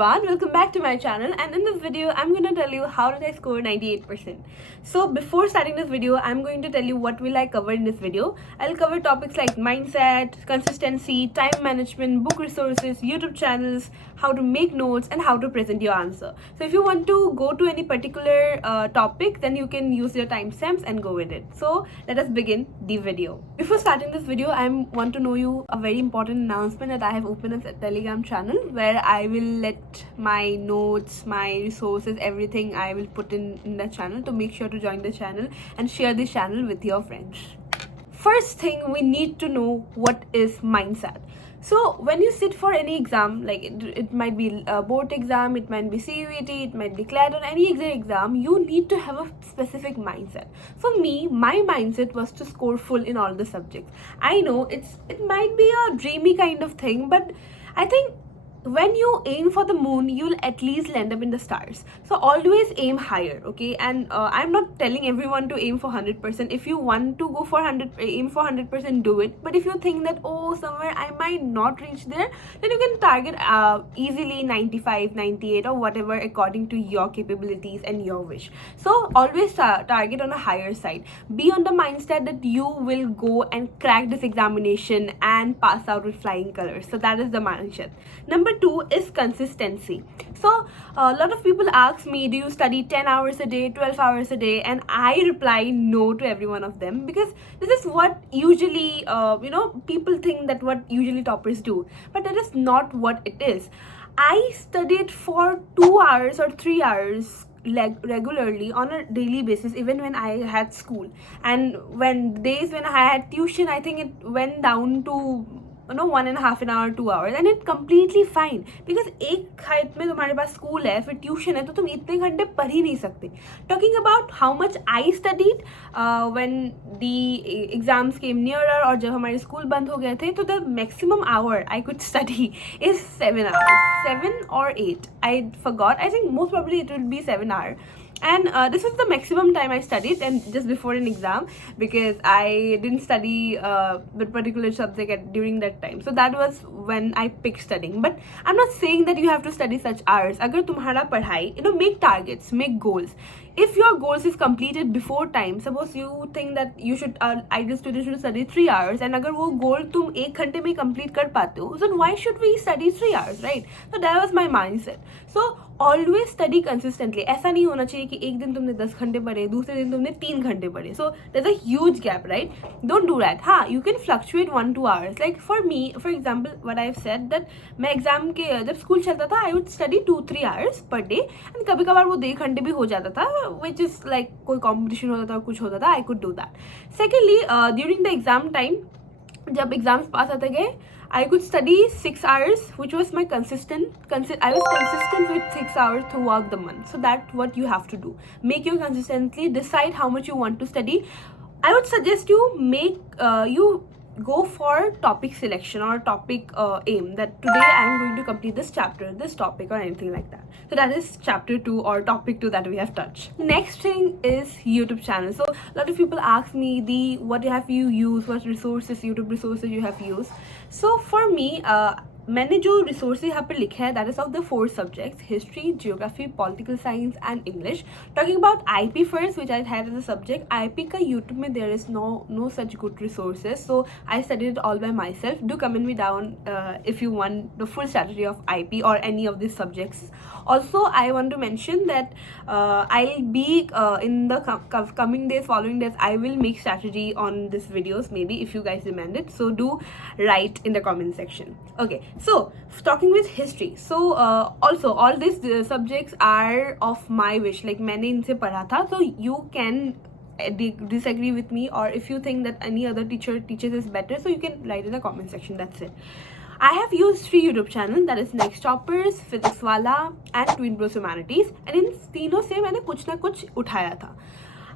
everyone, welcome back to my channel, and in this video I'm going to tell you how did I score 98%. So before starting this video, I'm going to tell you what will I cover in this video. I'll cover topics like mindset, consistency, time management, book resources, YouTube channels, how to make notes, and how to present your answer. So if you want to go to any particular topic, then you can use your timestamps and go with it. So let us begin the video. Before starting this video, I want to know you a very important announcement that I have opened a Telegram channel where I will let my notes, my resources, everything I will put in the channel. To make sure to join the channel and share this channel with your friends. First thing, we need to know what is mindset. So when you sit for any exam, like it might be a board exam, it might be CUET, it might be CLAT, or any exam, you need to have a specific mindset. For me, my mindset was to score full in all the subjects. I know it might be a dreamy kind of thing, but I think when you aim for the moon, you'll at least land up in the stars. So always aim higher, okay? And I'm not telling everyone to aim for 100%. If you want to go for 100, aim for 100%, do it. But if you think that, oh, somewhere I might not reach there, then you can target easily 95, 98 or whatever according to your capabilities and your wish. So always target on a higher side. Be on the mindset that you will go and crack this examination and pass out with flying colors. So that is the mindset. Number 2 is consistency. So a lot of people ask me, do you study 10 hours a day, 12 hours a day? And I reply no to every one of them, because this is what usually people think that what usually toppers do, but that is not what it is. I studied for 2 hours or 3 hours regularly on a daily basis, even when I had school, and when days when I had tuition, I think it went down to 1.5 an hour, 2 hours, and it's completely fine, because एक height में तुम्हारे पास school है, फिर tuition है, तो तुम इतने घंटे पढ़ ही नहीं सकते. Talking about how much I studied when the exams came nearer, और जब हमारे स्कूल बंद हो गए थे, तो the maximum hour I could study is 7 hours, 7 or 8. I forgot. I think most probably it will be 7 hours. And this was the maximum time I studied, and just before an exam, because I didn't study the particular subject during that time. So that was when I picked studying. But I'm not saying that you have to study such hours. Agar tumhara padhai, make targets, make goals. If your goals is completed before time, suppose you think that you should, ideal student should study 3 hours, and agar wo goal tum 1 घंटे में complete कर पाते हो, then why should we study 3 hours, right? So that was my mindset. So always study consistently. ऐसा नहीं होना चाहिए कि एक दिन तुमने 10 घंटे पढ़े, दूसरे दिन तुमने 3 घंटे पढ़े. So there's a huge gap, right? Don't do that. हाँ, you can fluctuate 1-2 hours. Like for me, for example, what I've said that मैं exam के जब school चलता था, I would study 2-3 hours per day, and कभी कभार वो 2 घंटे भी हो जाता था, which is like कोई competition होता था, कुछ होता था, I could do that. Secondly, during the exam time, जब exams पास आते गए, I could study 6 hours, which was my I was consistent with 6 hours throughout the month. So that's what you have to do. Make your consistency, decide how much you want to study. I would suggest you make you go for topic selection or topic aim, that today I am going to complete this chapter, this topic, or anything like that. So that is chapter 2 or topic 2 that we have touched. Next thing is YouTube channel. So a lot of people ask me what have you used, what resources, YouTube resources you have used. So for me, मैंने जो resources यहाँ पर लिखे हैं, that is of the 4 subjects: history, geography, political science, and English. Talking about IP first, which I had as a subject, IP का YouTube में there is no such good resources, so I studied it all by myself. Do comment me down if you want the full strategy of IP or any of these subjects. Also, I want to mention that I'll be in the coming days, following days, I will make strategy on these videos, maybe, if you guys demand it. So do write in the comment section. Okay, so talking with history. So also all these subjects are of my wish. Like मैंने इनसे पढ़ा था, so you can disagree with me, or if you think that any other teacher teaches is better, so you can write in the comment section. That's it. I have used 3 YouTube channels, that is Next Toppers, Physics Wala, and Twin Bros Humanities, and in तीनों से मैंने कुछ ना कुछ उठाया था.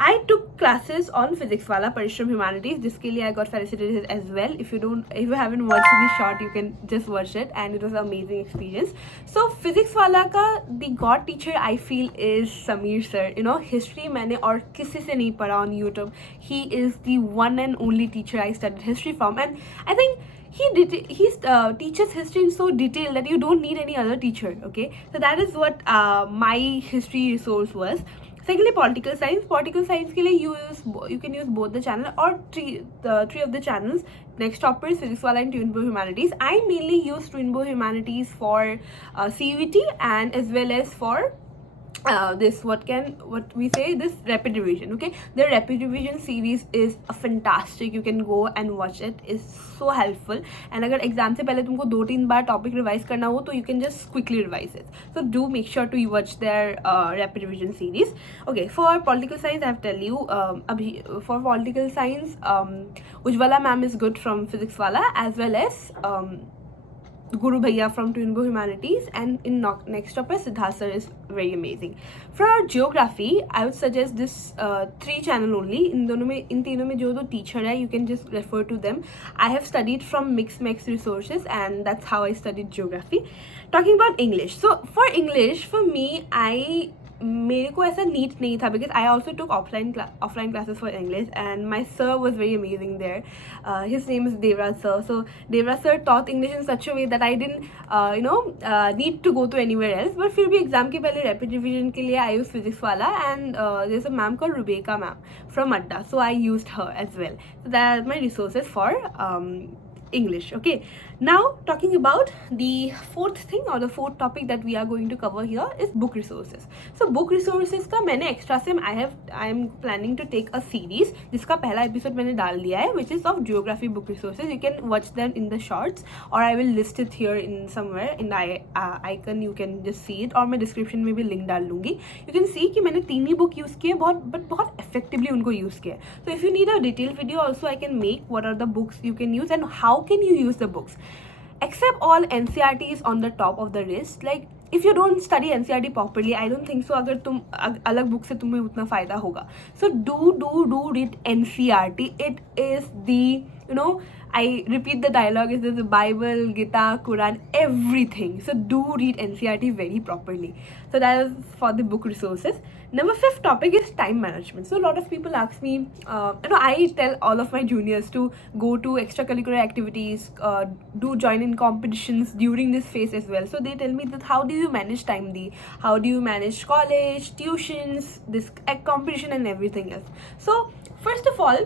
I took classes on physics wala Parishram Humanities, जिसके लिए I got facilitated as well. If you haven't watched this short, you can just watch it, and it was an amazing experience. So physics wala का the god teacher I feel is Sameer sir. You know, history मैंने और किसी से नहीं पढ़ा on YouTube. He is the one and only teacher I studied history from, and I think he teaches history in so detail that you don't need any other teacher. Okay, so that is what my history resource was. Secondly, political science के लिए you can use both the channel or three of the channels. Next topic is physics wala and Twinbo Humanities. I mainly use Twinbo Humanities for CUET and as well as for this this rapid revision. Okay, the rapid revision series is fantastic. You can go and watch it. It's so helpful. And अगर exam से पहले तुमको 2-3 बार topic revise करना हो तो you can just quickly revise it. So do make sure to watch their rapid revision series. Okay, for political science I have tell you for political science Ujjwala ma'am is good from physics wala, as well as Guru Bhaiya from Twinbo Humanities, and in next topic Siddharth sir is very amazing. For our geography, I would suggest this 3 channel only. इन तीनों में जो teacher है, you can just refer to them. I have studied from Mixed resources, and that's how I studied geography. Talking about English, so for English, for me, मेरे को ऐसा need नहीं था because I also took offline classes for English, and my sir was very amazing there. His name is Devraj sir. So Devraj sir taught English in such a way that I didn't need to go to anywhere else. But फिर भी exam के पहले rapid revision के लिए I used physics वाला, and there's a ma'am called Rebecca ma'am from Adda, so I used her as well. So that are my resources for English. Okay, now talking about the fourth thing or the fourth topic that we are going to cover here is book resources. So book resources का मैंने extra से I am planning to take a series जिसका पहला episode मैंने डाल दिया है, which is of geography book resources. You can watch them in the shorts, or I will list it here in somewhere in the icon. You can just see it, और मैं description में भी link डाल दूँगी. You can see कि मैंने 3 ही book use किए बहुत effectively उनको use किया. So if you need a detailed video also, I can make what are the books you can use and how can you use the books. Except all NCERT is on the top of the list. Like if you don't study NCERT properly, I don't think so अगर तुम अलग book से तुम्हें उतना फायदा होगा. So do read NCERT. It is the, I repeat the dialogue, is the Bible, Gita, Quran, everything. So do read NCERT very properly. So that is for the book resources. Number 5th topic is time management. So a lot of people ask me, I tell all of my juniors to go to extracurricular activities, do join in competitions during this phase as well. So they tell me that how do you manage time, how do you manage college, tuitions, this competition and everything else. So first of all,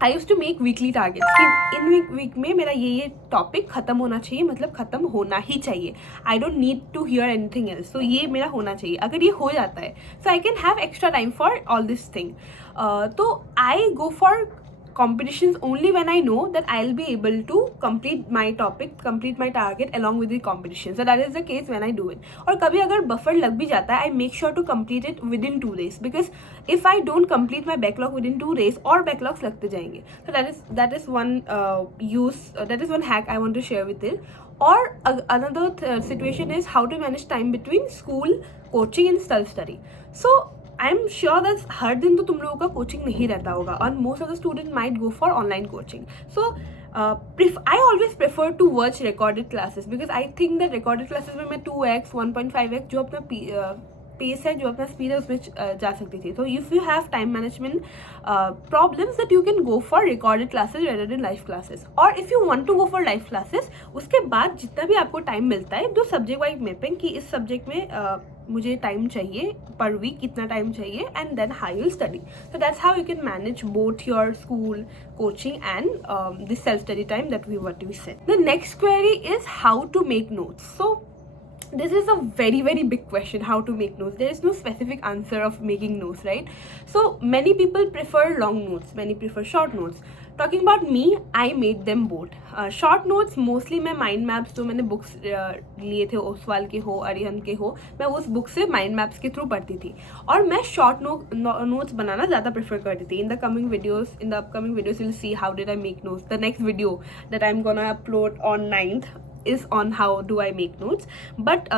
I used to make weekly targets कि इन week में मेरा ये topic ख़त्म होना चाहिए, मतलब ख़त्म होना ही चाहिए. I don't need to hear anything else. So ये मेरा होना चाहिए. अगर ये हो जाता है, so I can have extra time for all this thing. तो I go for competitions only when I know that I'll be able to complete my target along with the competition. So that is the case when I do it. और कभी अगर buffer लग भी जाता है, I make sure to complete it within 2 days, because if I don't complete my backlog within 2 days, और backlogs लगते जाएंगे. So that is one that is one hack I want to share with you. Or another situation is how to manage time between school, coaching and self-study. So I'm sure that हर दिन तो तुम लोगों का coaching नहीं रहता होगा, और most of the students might go for online coaching. So I always prefer to watch recorded classes, because I think that recorded classes में मैं 2x 1.5x जो अपना पेस है, जो अपना स्पीड है, उसमें जा सकती थी. तो if you have time management problems, that you can go for recorded classes rather than live classes. और if you want to go for live classes, उसके बाद जितना भी आपको टाइम मिलता है, दो सब्जेक्ट वाइज मैपिंग कि इस सब्जेक्ट में मुझे टाइम चाहिए पर वीक, कितना टाइम चाहिए, and then how you study. So that's how you can manage both your school coaching and this self-study time that what we said. The next query is how to make notes. So this is a very big question, how to make notes. There is no specific answer of making notes, right? So many people prefer long notes, many prefer short notes. Talking about me, I made them both. Short notes mostly मैं mind maps जो मैंने books लिए थे, ओसवाल के हो, अरिहंत के हो, मैं उस book से mind maps के through पढ़ती थी, और मैं short notes बनाना ज़्यादा prefer करती थी. In the upcoming videos you'll see how did I make notes. The next video that I'm gonna upload on 9th is on how do I make notes. But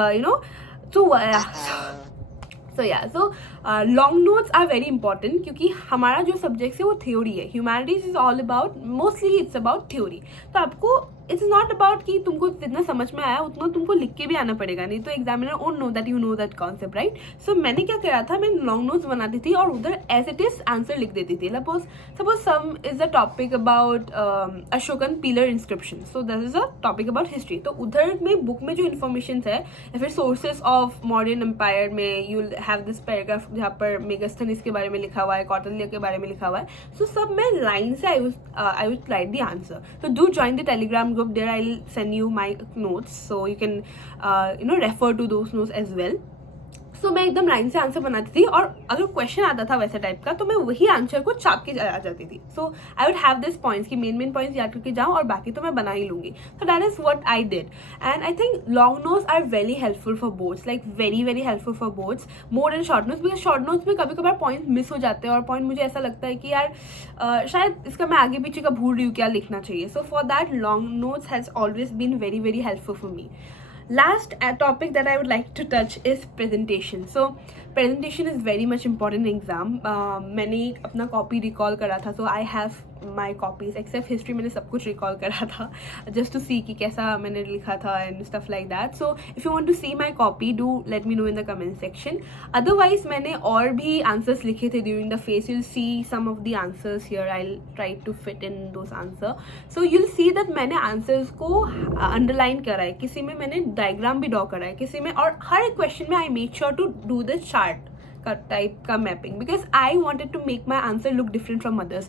so yeah so long notes are very important क्योंकि हमारा जो subject है वो theory है. Humanities is all about, mostly it's about theory. तो आपको it's not about कि तुमको जितना समझ में आया उतना तुमको लिख के भी आना पड़ेगा, नहीं तो examiner won't know that you know that concept, right. So मैंने क्या करा था, मैं लॉन्ग नोट्स बनाती थी और उधर एज इट इज आंसर लिख देती थी. Suppose some is a topic about Ashokan pillar inscription, so that is a topic about history. तो उधर में बुक में जो इन्फॉर्मेशन है या फिर सोर्सेज ऑफ मॉडर्न एम्पायर में यू हैव दिस पैराग्राफ जहाँ पर मेगास्थनीज के बारे में लिखा हुआ है, कौटिल्य के बारे में लिखा हुआ है. सो सब मैं लाइन से I would write the answer. So do join the Telegram group. There I'll send you my notes, so you can refer to those notes as well. So मैं एकदम लाइन से आंसर बनाती थी और अगर क्वेश्चन आता था वैसे टाइप का तो मैं वही आंसर को छाप के आ जाती थी. So I would have this points कि मेन पॉइंट्स याद करके जाऊँ और बाकी तो मैं बना ही लूँगी. So that is what I did and I think long notes are very helpful for boards, like very very helpful for boards more than short notes. Because short notes में कभी कभार पॉइंट मिस हो जाते हैं और point मुझे ऐसा लगता है कि यार शायद इसका मैं आगे पीछे का भूल रही हूँ क्या लिखना चाहिए. So for that long notes has always been very very helpful for me. Last topic that I would like to touch is presentation. So presentation is very much important in exam. मैंने अपना copy recall करा था, so I have my copies except history. मैंने सब कुछ recall करा था just to see कि कैसा मैंने लिखा था and stuff like that. So if you want to see my copy, do let me know in the comment section. Otherwise मैंने और भी answers लिखे थे during the phase. You'll see some of the answers here. I'll try to fit in those answers. So you'll see that मैंने answers को underline करा है, किसी में मैंने डायग्राम भी ड्रॉ करा है, किसी में, और हर एक क्वेश्चन में I make sure to do the chart का टाइप का mapping because I wanted to make my answer look different from others.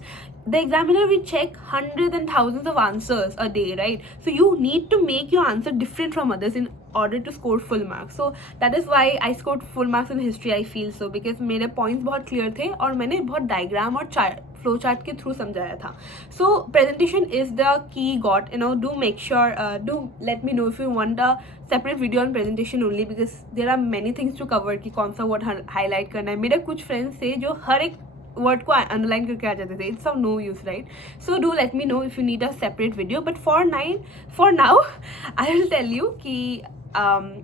The examiner will check hundreds and thousands of answers a day, right? So you need to make your answer different from others in order to score full marks. So that is why I scored full marks in history, I feel so, because मेरे points बहुत clear थे और मैंने बहुत diagram और flow chart के through समझाया था. So presentation is the key got, do make sure, do let me know if you want a separate video on presentation only because there are many things to cover कि कौन सा word highlight करना है. मेरे कुछ friends थे जो हर एक वर्ड को अंडरलाइन करके आ जाते थे. It's of no use, right? So do let me know if you need a separate video, but for now I will tell you कि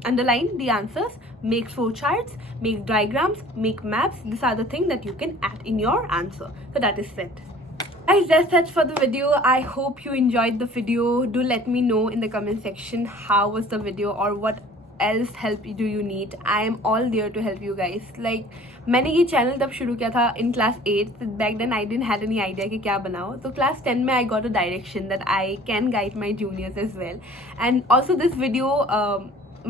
underline the answers, make flowcharts, make diagrams, make maps. These are the things that you can add in your answer. So that is it. Guys, that's for the video. I hope you enjoyed the video. Do let me know in the comment section how was the video or what else help do you need. I am all there to help you guys. Like मैंने ये channel तब शुरू किया था in class 8. Back then I didn't had any idea कि क्या बनाओ. तो class 10 में I got a direction that I can guide my juniors as well. And also this video,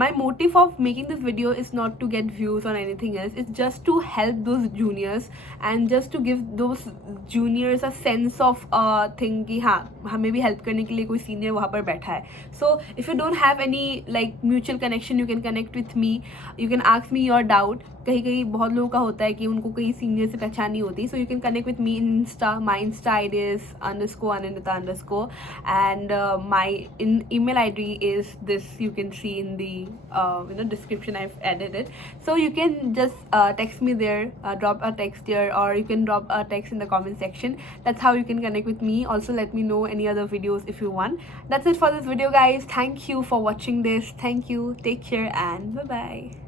my motive of making this video is not to get views or anything else. It's just to help those juniors and just to give those juniors a sense of thing कि हाँ हमें भी help करने के लिए कोई senior वहाँ पर बैठा है. So if you don't have any like mutual connection, you can connect with me. You can ask me your doubt. कहीं कहीं बहुत लोगों का होता है कि उनको कहीं सीनियर से पहचान नहीं होती. So you can connect with me in Insta. My Insta I D is _Anandita_ and my email ID is this. You can see in the description. I've added it, so you can just text me there, drop a text there, or you can drop a text in the comment section. That's how you can connect with me. Also let me know any other videos if you want. That's it for this video, guys. Thank you for watching this. Thank you, take care, and bye bye.